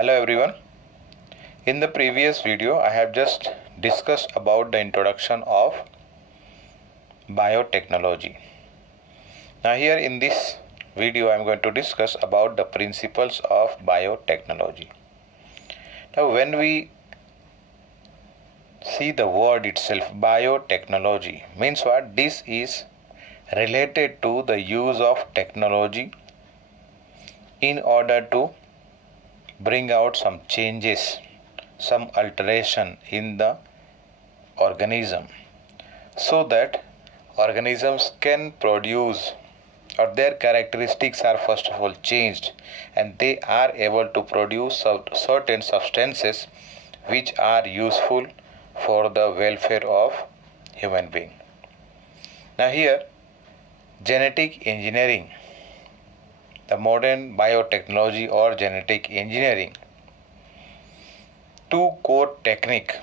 Hello everyone. In the previous video I have just discussed about the introduction of biotechnology. Now here in this video I am going to discuss about the principles of biotechnology. Now when we see the word itself, biotechnology means what? This is related to the use of technology in order to bring out some changes, some alteration in the organism, so that organisms can produce, or their characteristics are first of all changed, and they are able to produce certain substances which are useful for the welfare of human being. Now here, genetic engineering, the modern biotechnology or genetic engineering, two core techniques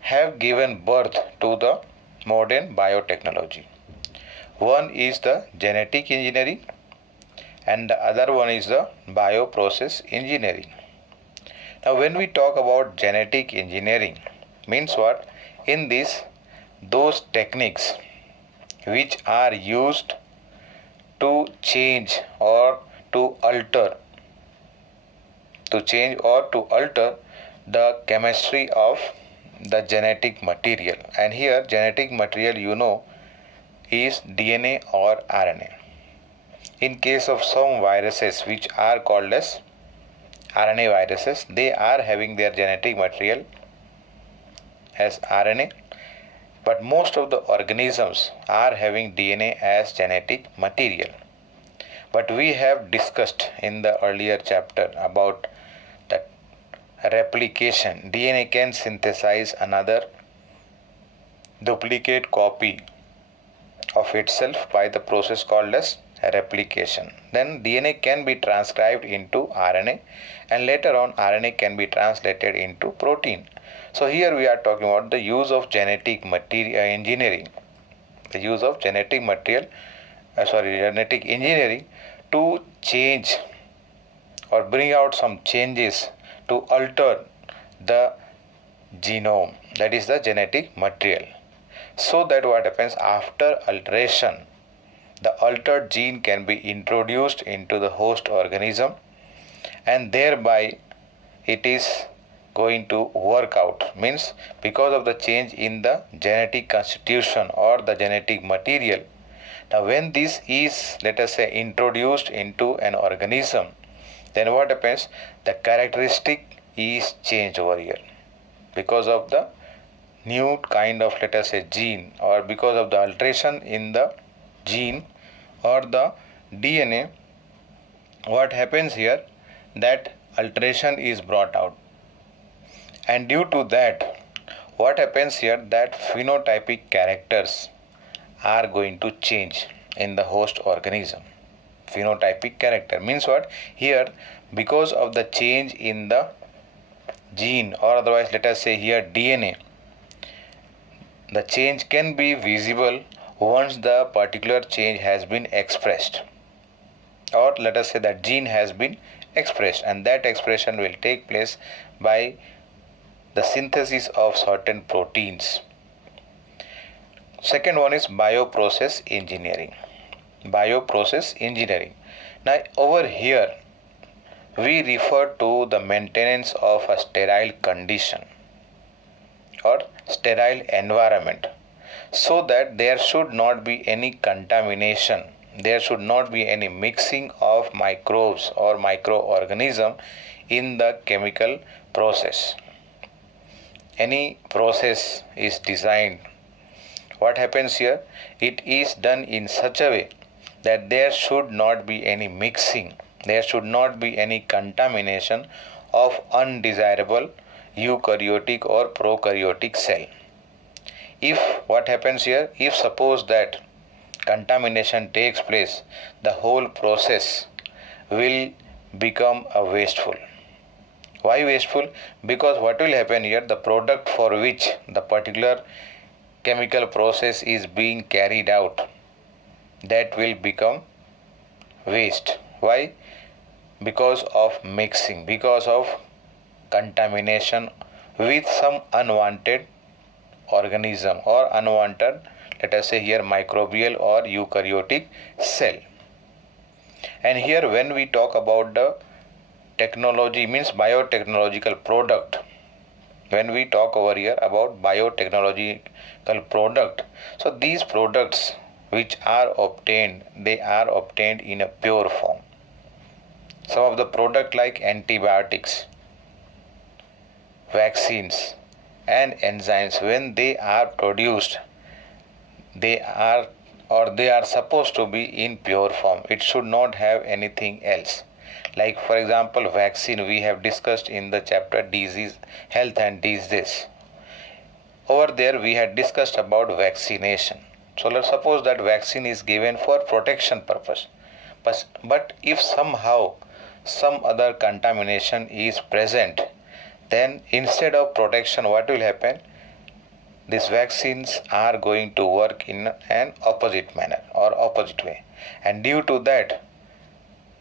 have given birth to the modern biotechnology. One is the genetic engineering and the other one is the bioprocess engineering. Now when we talk about genetic engineering, means what? In this, those techniques which are used to change or to alter the chemistry of the genetic material. And here genetic material is DNA or RNA. In case of some viruses which are called as RNA viruses, they are having their genetic material as RNA, but most of the organisms are having DNA as genetic material. But we have discussed in the earlier chapter about that replication. DNA can synthesize another duplicate copy of itself by the process called as replication. Then DNA can be transcribed into RNA, and later on RNA can be translated into protein. So here we are talking about the use of genetic engineering, the use of genetic engineering to change or bring out some changes to alter the genome, that is the genetic material, so that what happens after alteration, the altered gene can be introduced into the host organism, and thereby it is going to work out. Means because of the change in the genetic constitution or the genetic material. Now when this is, let us say, introduced into an organism, then what happens? The characteristic is changed over here because of the new kind of, let us say, gene, or because of the alteration in the gene or the DNA. What happens here? That alteration is brought out, and due to that, what happens here? That phenotypic characters are going to change in the host organism. Phenotypic character means what? Here, because of the change in the gene, or otherwise let us say here DNA, the change can be visible once the particular change has been expressed, or let us say that gene has been expressed, and that expression will take place by the synthesis of certain proteins. Second one is bioprocess engineering. Bioprocess engineering. Now over here we refer to the maintenance of a sterile condition or sterile environment, so that there should not be any contamination, there should not be any mixing of microbes or microorganism in the chemical process. Any process is designed, what happens here? It is done in such a way that there should not be any mixing, there should not be any contamination of undesirable eukaryotic or prokaryotic cell. If what happens here, if suppose that contamination takes place, the whole process will become wasteful. Why wasteful? Because what will happen here, the product for which the particular chemical process is being carried out, that will become waste. Why? Because of mixing, because of contamination with some unwanted organism or unwanted, let us say here, microbial or eukaryotic cell. And here when we talk about the technology, means biotechnological product, when we talk over here about biotechnological product, so these products which are obtained, they are obtained in a pure form. Some of the product like antibiotics, vaccines and enzymes, when they are produced, they are supposed to be in pure form. It should not have anything else. Like for example, vaccine we have discussed in the chapter disease, health and disease. Over there we had discussed about vaccination. So let's suppose that vaccine is given for protection purpose. But if somehow some other contamination is present, then instead of protection, what will happen? These vaccines are going to work in an opposite manner or opposite way. And due to that,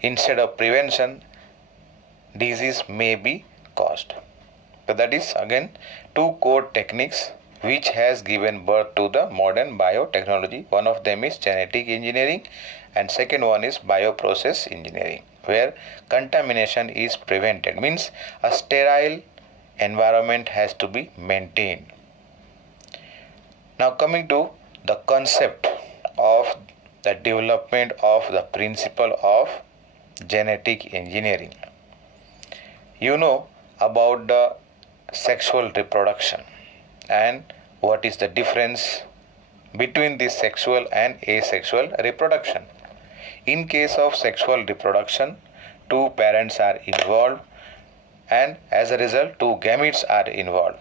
instead of prevention, disease may be caused. So that is again two core techniques which has given birth to the modern biotechnology. One of them is genetic engineering and second one is bioprocess engineering, where contamination is prevented, means a sterile environment has to be maintained. Now coming to the concept of the development of the principle of genetic engineering. You know about the sexual reproduction and what is the difference between the sexual and asexual reproduction. In case of sexual reproduction, two parents are involved and as a result two gametes are involved.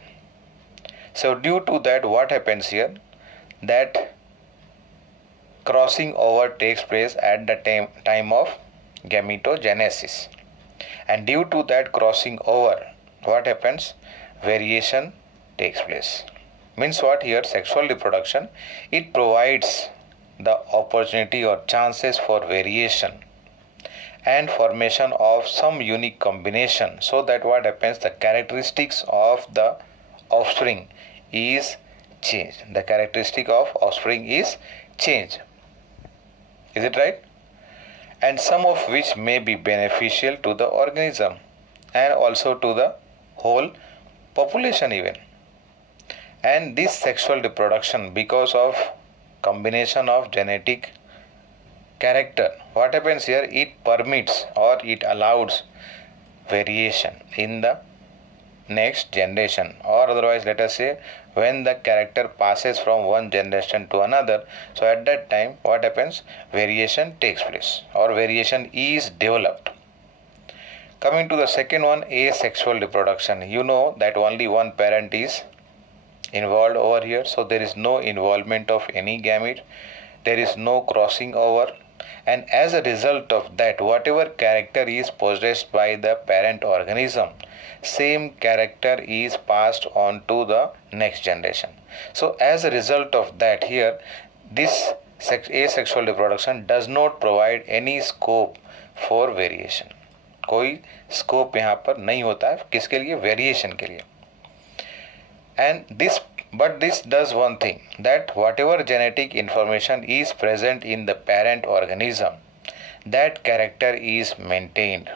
So due to that, what happens here, that crossing over takes place at the time of gametogenesis, and due to that crossing over, what happens, variation takes place. Means what here, sexual reproduction, it provides the opportunity or chances for variation and formation of some unique combination, so that what happens, the characteristics of the offspring is changed. The characteristic of offspring is changed. Is it right? And some of which may be beneficial to the organism and also to the whole population even. And this sexual reproduction, because of combination of genetic character, what happens here, it permits or it allows variation in the next generation, or otherwise let us say when the character passes from one generation to another, so at that time what happens, variation takes place or variation is developed. Coming to the second one, asexual reproduction, you know that only one parent is involved over here, so there is no involvement of any gamete, there is no crossing over, and as a result of that, whatever character is possessed by the parent organism, same character is passed on to the next generation. So as a result of that, here this asexual reproduction does not provide any scope for variation. कोई scope यहाँ पर नहीं होता है किसके लिए, variation के लिए. And this does one thing, that whatever genetic information is present in the parent organism, that character is maintained,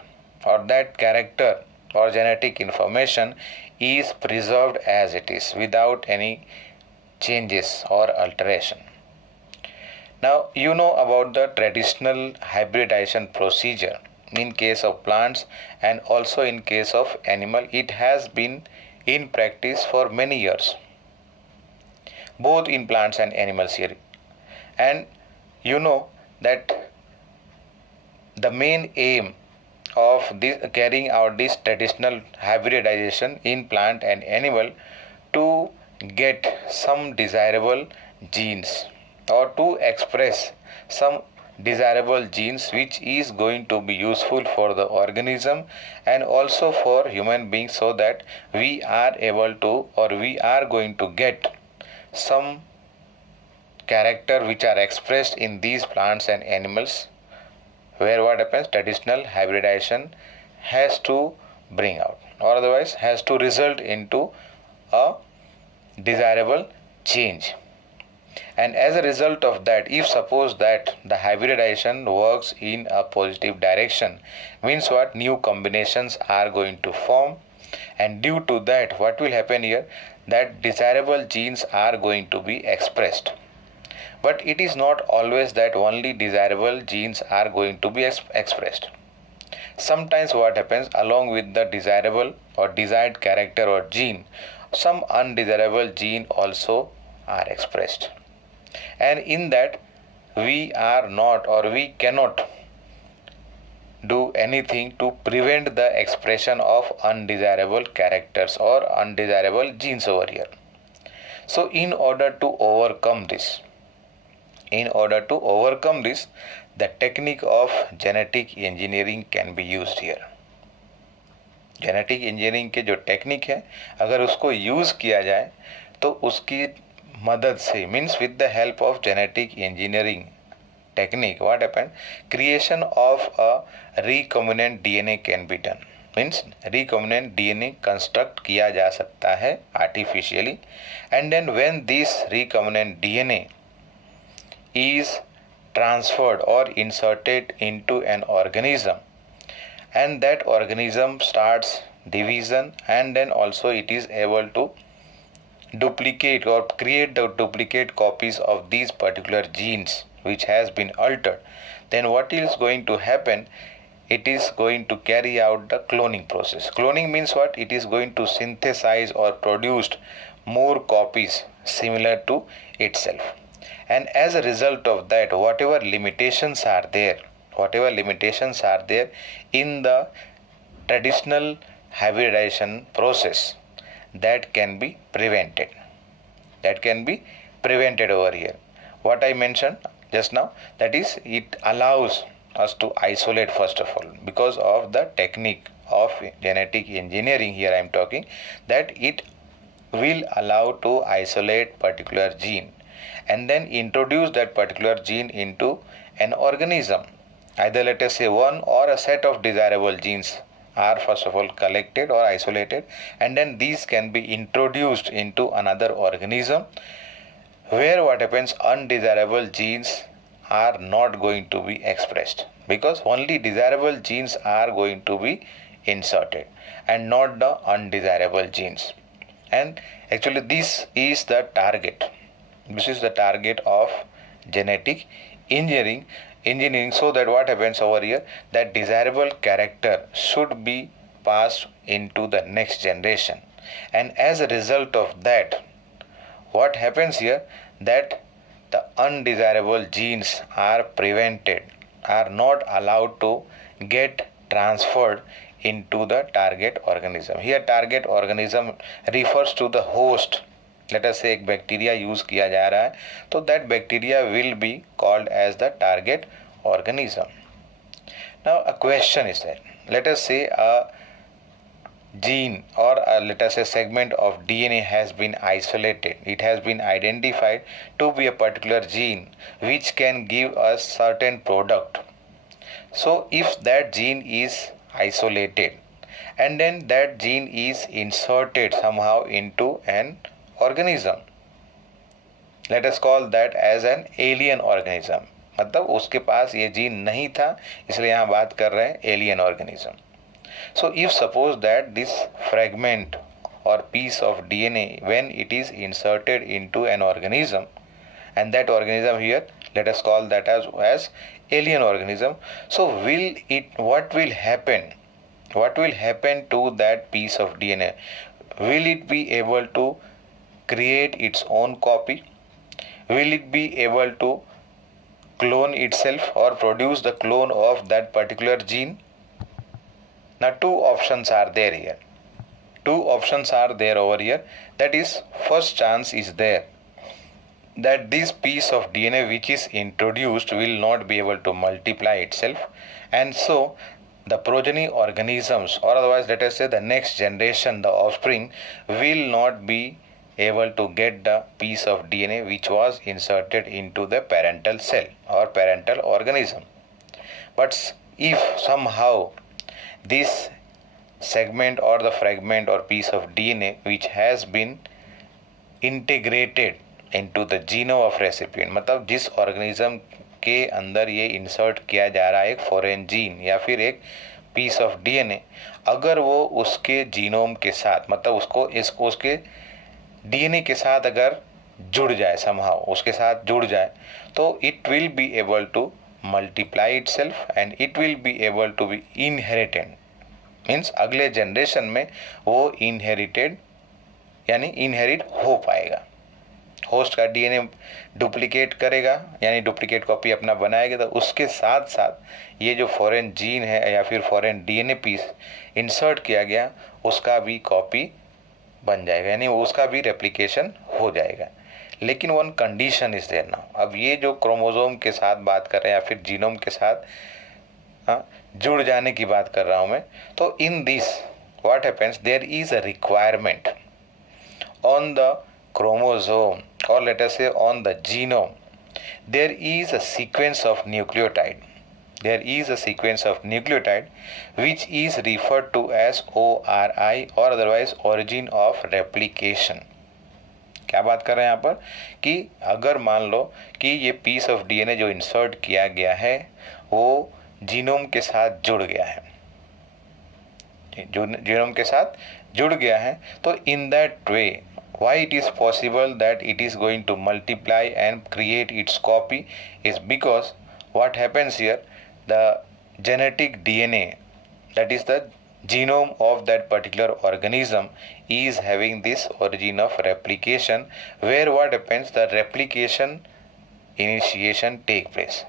or that character or genetic information is preserved as it is without any changes or alteration. Now you know about the traditional hybridization procedure in case of plants and also in case of animal. It has been in practice for many years, both in plants and animals here. And you know that the main aim of this carrying out this traditional hybridization in plant and animal to get some desirable genes or to express some desirable genes which is going to be useful for the organism and also for human beings, so that we are able to or we are going to get some character which are expressed in these plants and animals where what happens, traditional hybridization has to bring out, or otherwise has to result into a desirable change. And as a result of that, if suppose that the hybridization works in a positive direction, means what, new combinations are going to form, and due to that what will happen here, that desirable genes are going to be expressed. But it is not always that only desirable genes are going to be expressed. Sometimes what happens, along with the desirable or desired character or gene, some undesirable gene also are expressed. And in that we are not, or we cannot do anything to prevent the expression of undesirable characters or undesirable genes over here. So in order to overcome this, the technique of genetic engineering can be used here. Genetic engineering के जो technique है, अगर उसको use किया जाए तो उसकी मदद से, means with the help of genetic engineering technique, what happened, creation of a recombinant DNA can be done. Means recombinant DNA construct किया जा सकता है artificially. And then when this recombinant DNA is transferred or inserted into an organism, and that organism starts division, and then also it is able to duplicate or create the duplicate copies of these particular genes which has been altered, then what is going to happen, it is going to carry out the cloning process. Cloning means what, it is going to synthesize or produce more copies similar to itself. And as a result of that, whatever limitations are there in the traditional hybridization process, that can be prevented. Over here. What I mentioned just now, that is, it allows us to isolate, first of all, because of the technique of genetic engineering here I am talking, that it will allow to isolate particular gene and then introduce that particular gene into an organism. Either let us say one or a set of desirable genes are first of all collected or isolated, and then these can be introduced into another organism, where what happens, undesirable genes are not going to be expressed, because only desirable genes are going to be inserted and not the undesirable genes. And actually this is the target. This is the target of genetic engineering, so that what happens over here, that desirable character should be passed into the next generation. And as a result of that, what happens here, that the undesirable genes are prevented, are not allowed to get transferred into the target organism. Here target organism refers to the host. Let us say एक bacteria use किया जा रहा है, तो that bacteria will be called as the target organism. Now a question is that, let us say a gene or let us say segment of DNA has been isolated, it has been identified to be a particular gene which can give us certain product. So if that gene is isolated and then that gene is inserted somehow into an organism, let us call that as an alien organism. मतलब उसके पास ये gene नहीं था, इसलिए यहाँ बात कर रहे हैं alien organism. So if suppose that this fragment or piece of DNA, when it is inserted into an organism, and that organism here, let us call that as alien organism, so what will happen to that piece of DNA? Will it be able to create its own copy? Will it be able to clone itself or produce the clone of that particular gene? Now two options are there here. Over here. That is, first chance is there that this piece of DNA which is introduced will not be able to multiply itself, and so the progeny organisms, or otherwise let us say the next generation, the offspring, will not be able to get the piece of DNA which was inserted into the parental cell or parental organism. But if somehow this segment or the fragment or piece of DNA which has been integrated into the genome of recipient, मतलब जिस organism के अंदर ये insert किया जा रहा है एक फॉरेन जीन या फिर एक पीस ऑफ डीएनए, अगर वो उसके जीनोम के साथ मतलब इसको उसके डीएनए के साथ अगर जुड़ जाए, समहाउ उसके साथ जुड़ जाए, तो it will be able to multiply itself and it will be able to be inherited, means अगले जनरेशन में वो इनहेरिटेड यानी इनहेरिट हो पाएगा। होस्ट का डीएनए डुप्लीकेट करेगा यानी डुप्लीकेट कॉपी अपना बनाएगा, तो उसके साथ साथ ये जो फॉरेन जीन है या फिर फॉरेन डीएनए पीस इंसर्ट किया गया उसका भी कॉपी बन जाएगा, यानी उसका भी रेप्लिकेशन हो जाएगा। लेकिन one condition is there now. अब ये जो क्रोमोसोम के साथ बात कर रहे हैं या फिर जीनोम के साथ जुड़ जाने की बात कर रहा हूँ मैं, तो in this what happens, there is a requirement on the chromosome or let us say on the genome. There is a sequence of nucleotide. There is a sequence of nucleotide which is referred to as ORI or otherwise origin of replication. क्या बात कर रहे हैं यहाँ पर कि अगर मान लो कि ये पीस ऑफ डीएनए जो इंसर्ट किया गया है वो जीनोम के साथ जुड़ गया है, जो जीनोम के साथ जुड़ गया है, तो in that way why it is possible that it is going to multiply and create its copy is because what happens here, the genetic DNA, that is the genome of that particular organism, is having this origin of replication, where what happens, the replication initiation take place,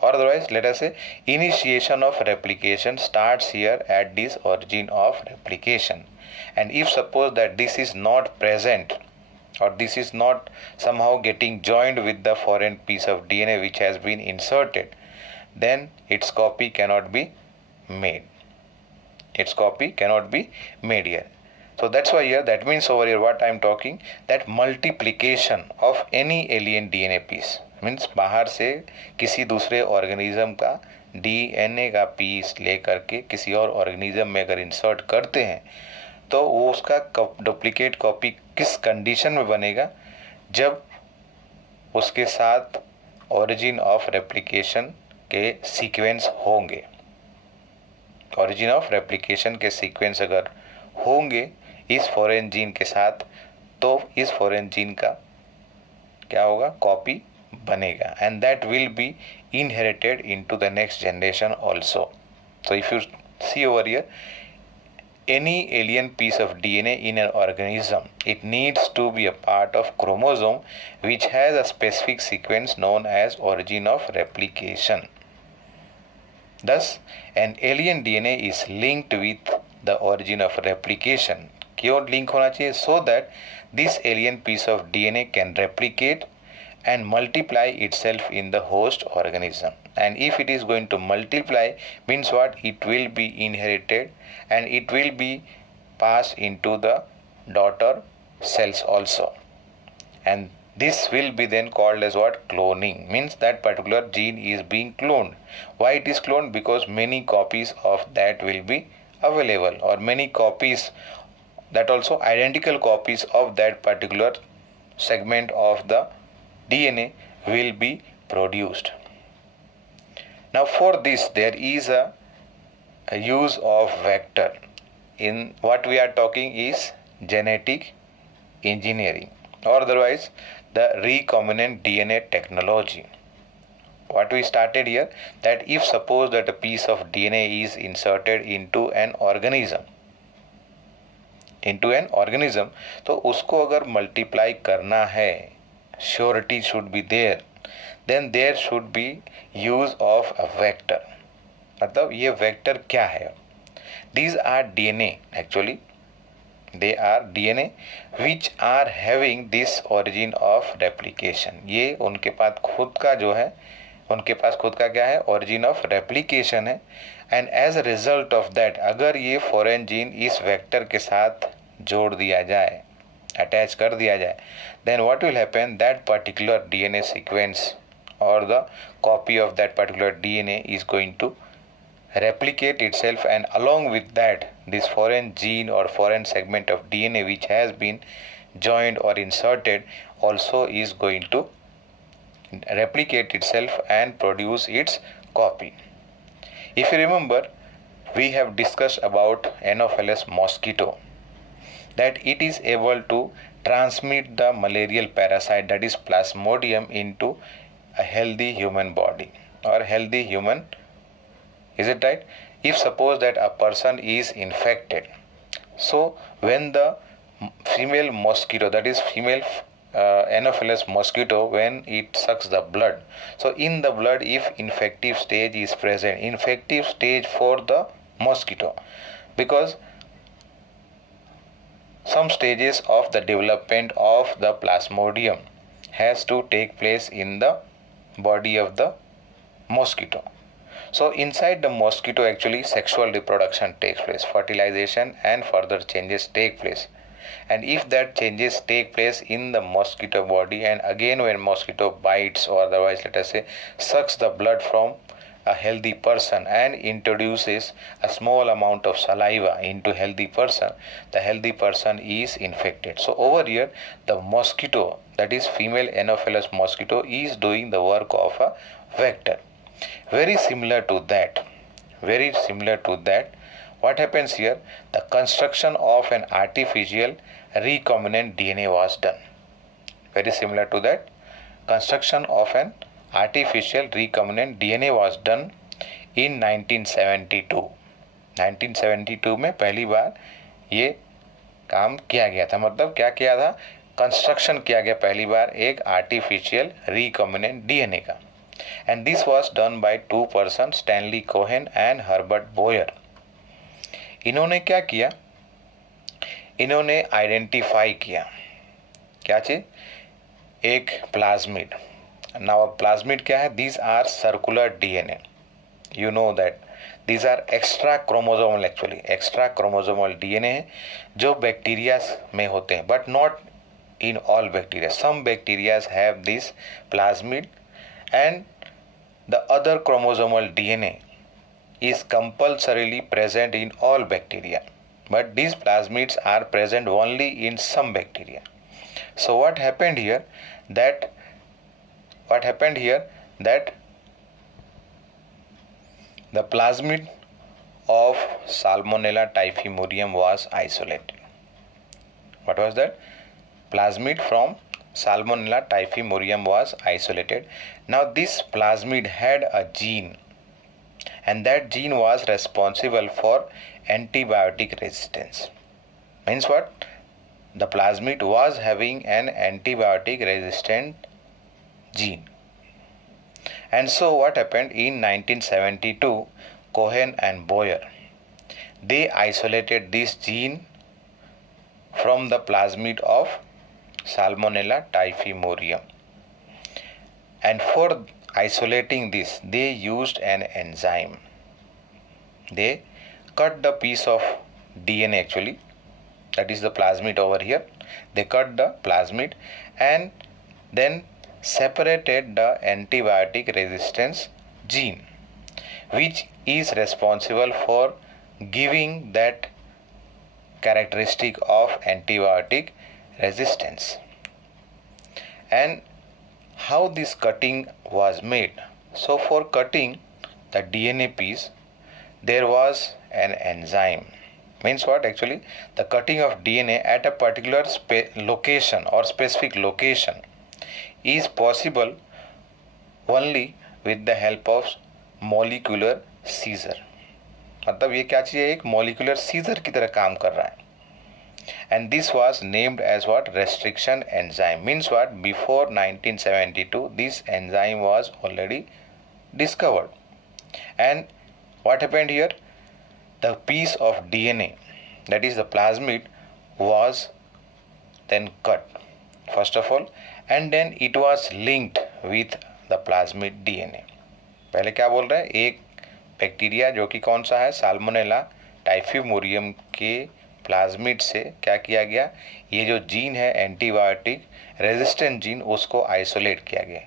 or otherwise let us say initiation of replication starts here at this origin of replication. And if suppose that this is not present or this is not somehow getting joined with the foreign piece of DNA which has been inserted, then its copy cannot be made. Its copy cannot be made here. So that's why here, that means over here what I am talking, that multiplication of any alien DNA piece means बाहर से किसी दूसरे organism का DNA का piece ले करके किसी और ऑर्गेनिज्म में अगर इंसर्ट करते हैं तो वो उसका डुप्लीकेट कॉपी किस कंडीशन में बनेगा, जब उसके साथ ओरिजिन ऑफ रेप्लिकेशन के सीक्वेंस होंगे। ओरिजिन ऑफ रेप्लिकेशन के सीक्वेंस अगर होंगे इस फॉरेन जीन के साथ, तो इस फॉरेन जीन का क्या होगा, कॉपी बनेगा, and that will be inherited into the next generation also. So if you see over here, any alien piece of DNA in an organism, it needs to be a part of chromosome which has a specific sequence known as origin of replication. Thus, an alien DNA is linked with the origin of replication. क्यों link होना चाहिए? So that this alien piece of DNA can replicate and multiply itself in the host organism. And if it is going to multiply, means what? It will be inherited and it will be passed into the daughter cells also. And this will be then called as what? Cloning. Means that particular gene is being cloned. Why it is cloned? Because many copies of that will be available, or many copies, that also identical copies of that particular segment of the DNA will be produced. Now for this there is a use of vector. In what we are talking is genetic engineering, or otherwise the recombinant DNA technology. What we started here, that if suppose that a piece of DNA is inserted into an organism, तो उसको अगर multiply करना है, surety should be there, then there should be use of a vector. मतलब ये vector क्या है? These are DNA, actually they are DNA which are having this origin of replication. ये उनके पास खुद का जो है, उनके पास खुद का क्या है, origin of replication है, and as a result of that, अगर ये फॉरेन जीन इस वेक्टर के साथ जोड़ दिया जाए, अटैच कर दिया जाए, then what will happen, that particular DNA sequence or the copy of that particular DNA is going to replicate itself, and along with that this foreign gene or foreign segment of DNA which has been joined or inserted also is going to replicate itself and produce its copy. If you remember, we have discussed about Anopheles mosquito, that it is able to transmit the malarial parasite, that is Plasmodium, into a healthy human body or healthy human. Is it right? If suppose that a person is infected, so when the female mosquito, that is female Anopheles mosquito, when it sucks the blood, so in the blood if infective stage is present, infective stage for the mosquito, because some stages of the development of the Plasmodium has to take place in the body of the mosquito. So inside the mosquito actually sexual reproduction takes place, fertilization and further changes take place. And if that changes take place in the mosquito body, and again when mosquito bites or otherwise let us say sucks the blood from a healthy person and introduces a small amount of saliva into healthy person, the healthy person is infected. So over here the mosquito, that is female Anopheles mosquito, is doing the work of a vector. Very similar to that, what happens here, the construction of an artificial recombinant DNA was done. Very similar to that, construction of an artificial recombinant DNA was done in 1972. 1972 में पहली बार ये काम किया गया था, मतलब क्या किया था, कंस्ट्रक्शन किया गया पहली बार एक आर्टिफिशियल रिकॉम्बिनेंट डीएनए का. And this was done by two persons, Stanley Cohen and Herbert Boyer. इन्होंने क्या किया, इन्होंने आइडेंटिफाई किया क्या चीज, एक प्लाज्मिड. नाउ प्लाज्मिड क्या है, these are circular DNA. You know that these are extra chromosomal, actually extra chromosomal DNA है जो बैक्टीरिया में होते हैं, but not in all bacteria. Some bacterias have this plasmid and the other chromosomal DNA is compulsorily present in all bacteria, but these plasmids are present only in some bacteria. So what happened here, that the plasmid of Salmonella typhimurium was isolated. What was that? Plasmid from Salmonella typhimurium was isolated. Now this plasmid had a gene, and that gene was responsible for antibiotic resistance. Means what? The plasmid was having an antibiotic resistant gene. And so what happened in 1972, Cohen and Boyer, they isolated this gene from the plasmid of Salmonella typhimurium, and for isolating this they used an enzyme. They cut the piece of DNA, actually that is the plasmid over here, they cut the plasmid and then separated the antibiotic resistance gene, which is responsible for giving that characteristic of antibiotic resistance. And how this cutting was made, so for cutting the DNA piece there was an enzyme. Means what, actually the cutting of DNA at a particular location or specific location is possible only with the help of molecular scissor. मतलब ये क्या चीज़ है, एक molecular scissor की तरह काम कर रहा है. And this was named as what, restriction enzyme. Means what, before 1972 this enzyme was already discovered. And what happened here, the piece of DNA, that is the plasmid, was then cut first of all, and then it was linked with the plasmid DNA. पहले क्या बोल रहे हैं, एक bacteria जो कि कौन सा है, साल्मोनेला टाइफिमोरियम के प्लाज्मिड से क्या किया गया, ये जो जीन है एंटीबायोटिक रेजिस्टेंट जीन, उसको आइसोलेट किया गया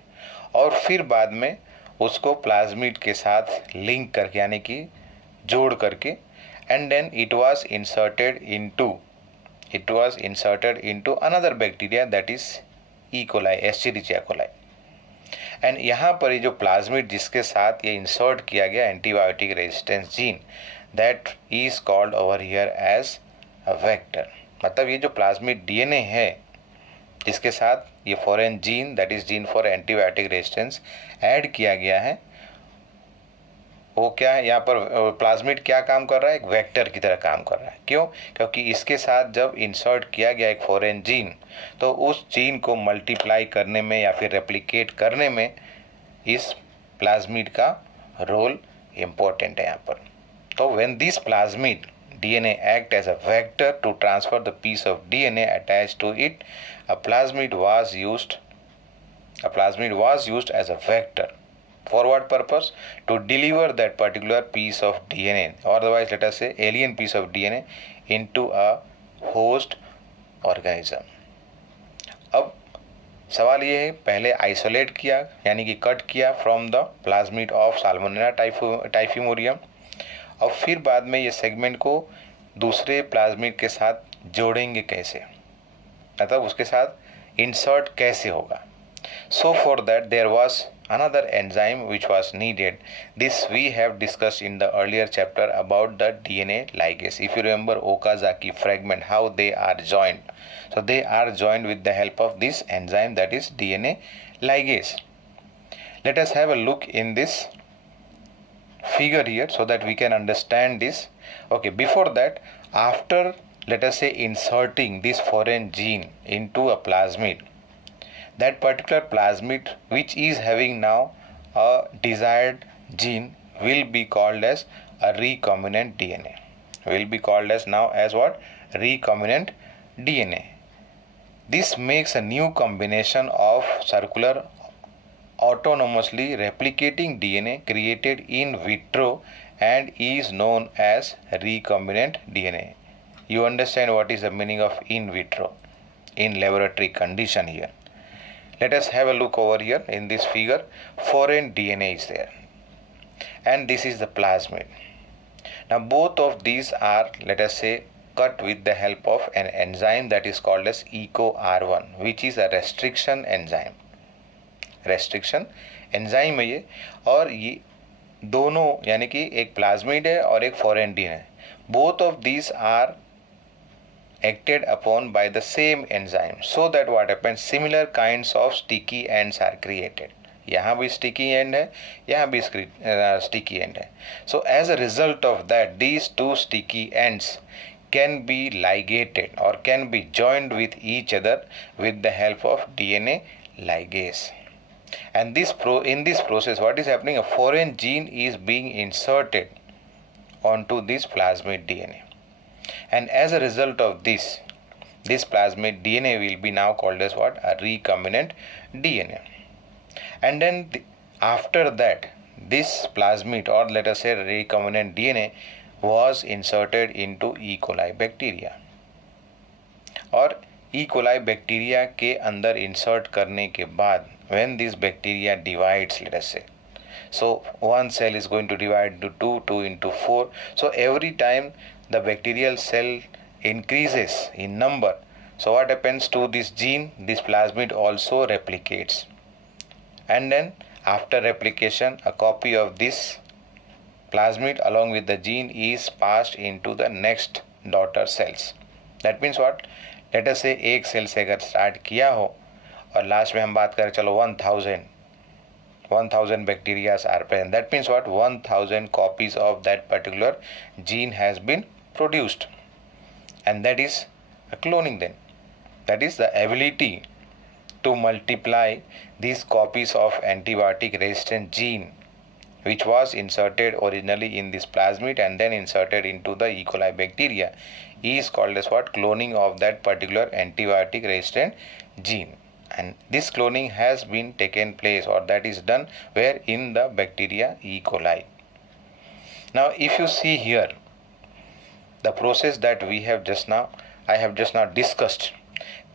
और फिर बाद में उसको प्लाज्मिड के साथ लिंक करके, यानी कि जोड़ करके, and then it was inserted into another bacteria, that is E. coli, Escherichia coli. And यहाँ पर ये जो प्लाज्मिड जिसके साथ ये इंसर्ट किया गया antibiotic resistance gene, that is called over here as a vector. मतलब ये जो प्लाज्मिड डीएनए है जिसके साथ ये foreign gene, that is gene for antibiotic resistance, add किया गया है, वो क्या है, यहाँ पर प्लाज्मिड क्या काम कर रहा है, एक वेक्टर की तरह काम कर रहा है. क्यों? क्योंकि इसके साथ जब इंसर्ट किया गया एक फॉरेन जीन, तो उस जीन को मल्टीप्लाई करने में या फिर रेप्लिकेट करने में इस प्लाज्मिड का रोल इम्पोर्टेंट है यहाँ पर. तो when this plasmid DNA act as a vector to transfer the piece of DNA attached to it, a plasmid was used as a vector. For what purpose? To deliver that particular piece of DNA, or otherwise let us say alien piece of DNA, into a host organism. अब सवाल ये है, पहले isolate किया यानी कि cut किया from the plasmid of Salmonella typhimurium, और फिर बाद में ये सेगमेंट को दूसरे प्लाज्मिड के साथ जोड़ेंगे कैसे, मतलब उसके साथ इंसर्ट कैसे होगा. So for that there was another enzyme which was needed. This we have discussed in the earlier chapter about the DNA ligase. If you remember Okazaki fragment, how they are joined. So they are joined with the help of this enzyme, that is DNA ligase. Let us have a look in this figure here so that we can understand this. Okay, before that, after let us say inserting this foreign gene into a plasmid, that particular plasmid which is having now a desired gene will be called as a recombinant DNA. Will be called as now as what? Recombinant DNA. This makes a new combination of circular autonomously replicating DNA created in vitro and is known as recombinant DNA. You understand what is the meaning of in vitro, in laboratory condition here. Let us have a look over here in this figure. Foreign DNA is there and this is the plasmid. Now both of these are, let us say, cut with the help of an enzyme that is called as EcoR1, which is a restriction enzyme. Restriction enzyme है ये, और ये दोनों यानी कि एक plasmid है और एक फॉरेन डीएनए है. Both of these are acted upon by the same enzyme, so that what happens, similar kinds of sticky ends are created. यहाँ भी sticky end है, यहाँ भी sticky end है. So as a result of that, these two sticky ends can be ligated or can be joined with each other with the help of DNA ligase. And in this process, what is happening? A foreign gene is being inserted onto this plasmid DNA. And as a result of this plasmid DNA will be now called as what? A recombinant DNA. And then after that, this plasmid, or let us say recombinant DNA, was inserted into E. coli bacteria. और E. coli bacteria के अंदर insert करने के बाद, when this bacteria divides, let us say, so one cell is going to divide into 2, 2 into 4. So every time the bacterial cell increases in number, so what happens to this gene? This plasmid also replicates, and then after replication, a copy of this plasmid along with the gene is passed into the next daughter cells. That means what? Let us say एक cell से अगर start किया हो और last में हम बात करें चलो 1000 bacteria are present. That means what? 1000 copies of that particular gene has been produced, and that is a cloning. Then that is the ability to multiply these copies of antibiotic resistant gene which was inserted originally in this plasmid and then inserted into the E. coli bacteria is called as what? Cloning of that particular antibiotic resistant gene. And this cloning has been taken place, or that is done where? In the bacteria E. coli. Now if you see here the process that I have just now discussed,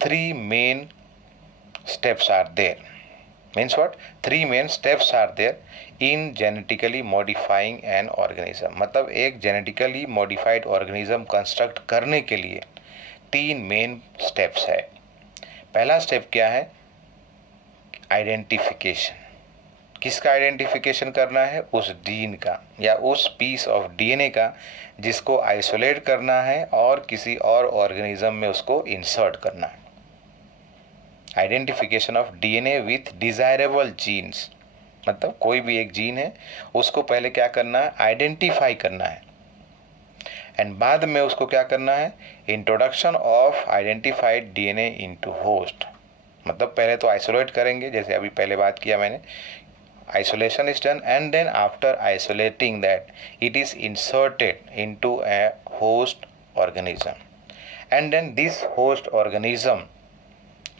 three main steps are there. Means what? 3 main steps are there in genetically modifying an organism. मतलब एक genetically modified organism construct करने के लिए 3 main steps है. पहला step क्या है? Identification. किसका आइडेंटिफिकेशन करना है? उस जीन का या उस पीस ऑफ डीएनए का जिसको आइसोलेट करना है और किसी और ऑर्गेनिज्म में उसको इंसर्ट करना है. Identification of DNA with desirable genes. मतलब कोई भी एक जीन है उसको पहले क्या करना है? आइडेंटिफाई करना है. एंड बाद में उसको क्या करना है? Introduction of identified DNA into host. मतलब पहले तो आइसोलेट करेंगे, जैसे अभी पहले बात किया मैंने. Isolation is done, and then after isolating that, it is inserted into a host organism, and then this host organism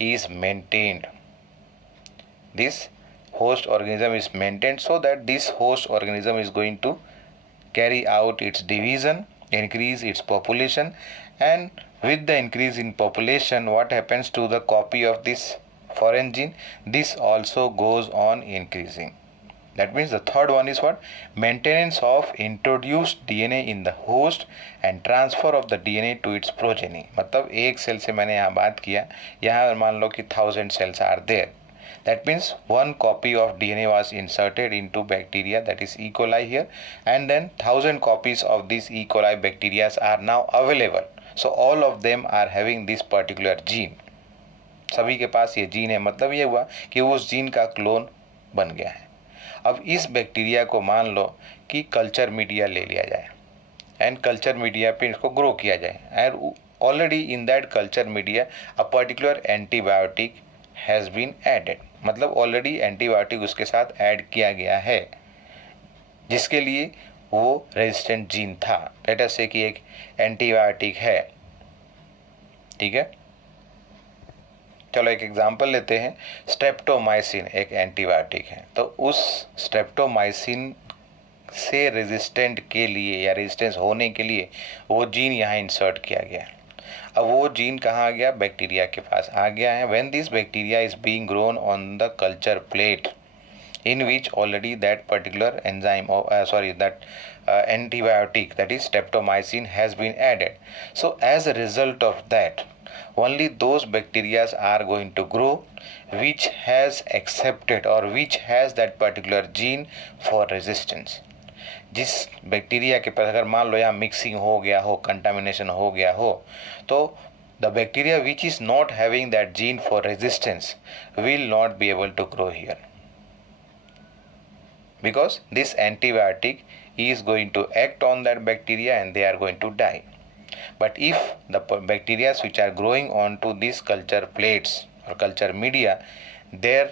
is maintained. This host organism is maintained so that this host organism is going to carry out its division, increase its population, and with the increase in population, what happens to the copy of this foreign gene? This also goes on increasing. That means the third one is what? Maintenance of introduced DNA in the host and transfer of the DNA to its progeny. मतलब एक cell से मैंने यहाँ बात किया, यहाँ मान लो कि 1000 cells are there. That means one copy of DNA was inserted into bacteria, that is E. coli here, and then 1000 copies of these E. coli bacteria are now available. So all of them are having this particular gene. सभी के पास ये gene है. मतलब ये हुआ कि उस gene का क्लोन बन गया है. अब इस बैक्टीरिया को मान लो कि कल्चर मीडिया ले लिया जाए एंड कल्चर मीडिया पे इसको ग्रो किया जाए, and already in that culture media a particular antibiotic has been added. मतलब ऑलरेडी एंटीबायोटिक उसके साथ ऐड किया गया है जिसके लिए वो रेजिस्टेंट जीन था. लेट अस से कि एक एंटीबायोटिक है, ठीक है. चलो एक एग्जांपल लेते हैं. स्ट्रेप्टोमाइसिन एक एंटीबायोटिक है, तो उस स्ट्रेप्टोमाइसिन से रेजिस्टेंट के लिए या रेजिस्टेंस होने के लिए वो जीन यहाँ इंसर्ट किया गया. अब वो जीन कहाँ आ गया? बैक्टीरिया के पास आ गया है. When this bacteria is being grown on the culture plate in which already that particular enzyme that antibiotic, that is streptomycin, has been added. So as a result of that, only those bacteria are going to grow which has accepted or which has that particular gene for resistance. जिस bacteria के पास अगर मान लो यहाँ mixing हो गया हो, contamination हो गया हो, तो the bacteria which is not having that gene for resistance will not be able to grow here, because this antibiotic is going to act on that bacteria and they are going to die. But if the bacteria which are growing onto these culture plates or culture media, there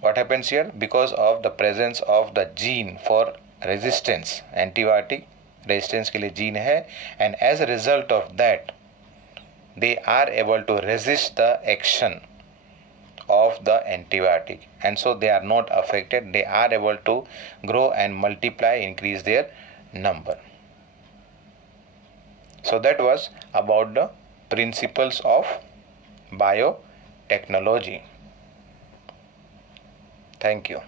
what happens here? Because of the presence of the gene for resistance, antibiotic resistance के लिए gene है, and as a result of that they are able to resist the action of the antibiotic, and so they are not affected. They are able to grow and multiply, increase their number. So that was about the principles of biotechnology. Thank you.